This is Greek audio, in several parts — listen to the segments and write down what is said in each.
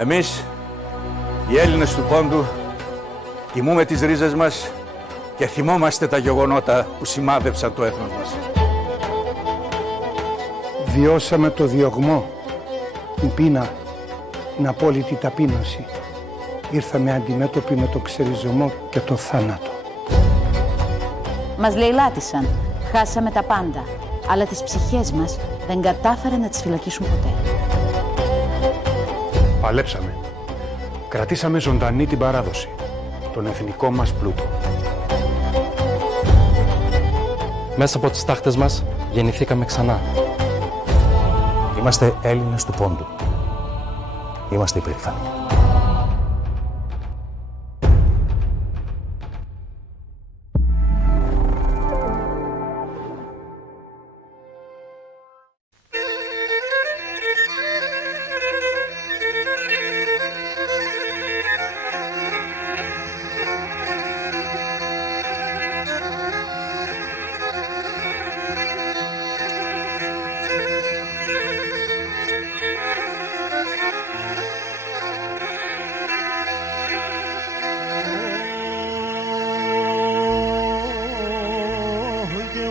Εμείς, οι Έλληνες του Πόντου, τιμούμε τις ρίζες μας και θυμόμαστε τα γεγονότα που σημάδεψαν το έθνος μας. Βιώσαμε το διωγμό, την πείνα, την απόλυτη ταπείνωση. Ήρθαμε αντιμέτωποι με το ξεριζωμό και το θάνατο. Μας λαιλάτισαν, χάσαμε τα πάντα, αλλά τις ψυχές μας δεν κατάφεραν να τις φυλακίσουν ποτέ. Παλέψαμε. Κρατήσαμε ζωντανή την παράδοση, τον εθνικό μας πλούτο. Μέσα από τις τάχτες μας γεννηθήκαμε ξανά. Είμαστε Έλληνες του Πόντου. Είμαστε υπερήφανοι.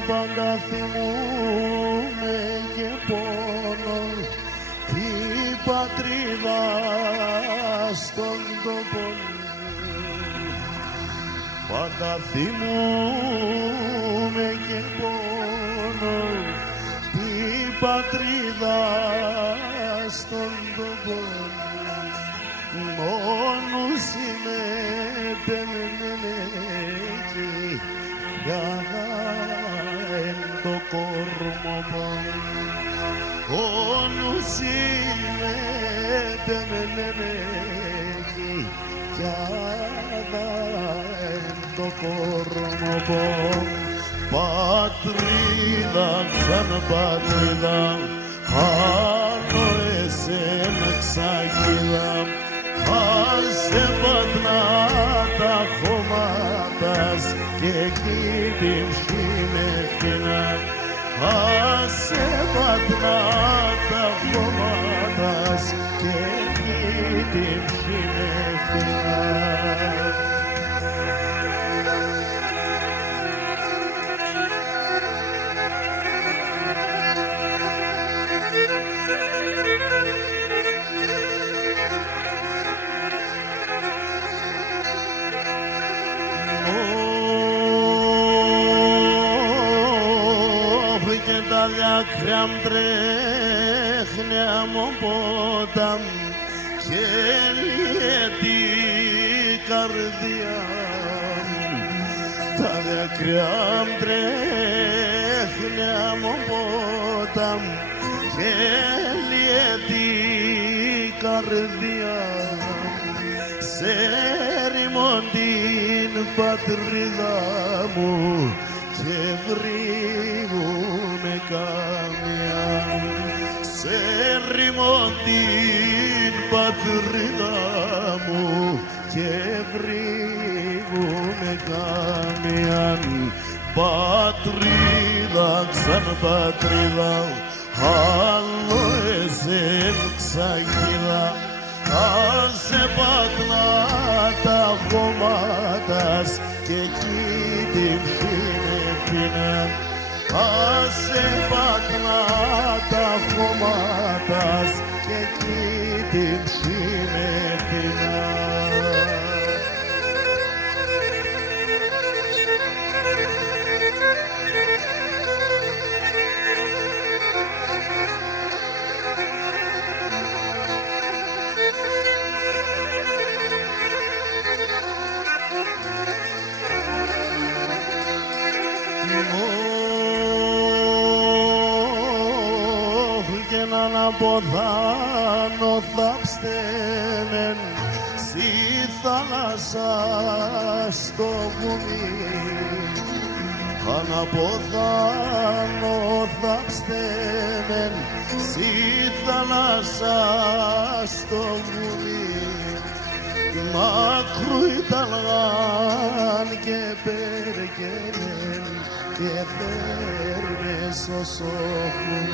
Πάντα θυμούμαι και πόνο την πατρίδα στον τόπο μου. Πάντα θυμούμαι και πόνο την πατρίδα στον τόπο μου. Μόνος είμαι πεμενέκη για το κορμό όνους είναι πεμενέκη κι άδα το κορμό πατρίδα σαν πατρίδα άλλο εσένα ξαγίδα άσε πατρά τα χωμάτας και εκεί την ψήνευτηνα άσε πατρά τα χωμάτας και εκεί την ψήνευτηνα. Και τα δάκρυα μ' τρέχνει από ποτάμ και λύεται η καρδιά μου. Τα δάκρυα μ' τρέχνει από ποτάμ και λύεται η καρδιά μου. Σε ρημώ την πατρίδα μου και βρίγουμε καμιά. Σε ρημώ την πατρίδα μου και βρίγουμε καμιά. Πατρίδα σαν πατρίδα άλλο εσέν ξαγίδα άσε πατρά τα χωμάτας και εκεί την ψήνευτηνα άσε πατρά τα χωμάτας και εκεί την ψήνευτηνα. Και έναν αποδάνω θαψτένεν στη θάλασσα στο βουνί. Αν αποδάνω θαψτένεν στη θάλασσα στο βουνί. Μακρού ήταν και περκένεν και φέρνες όσο έχουν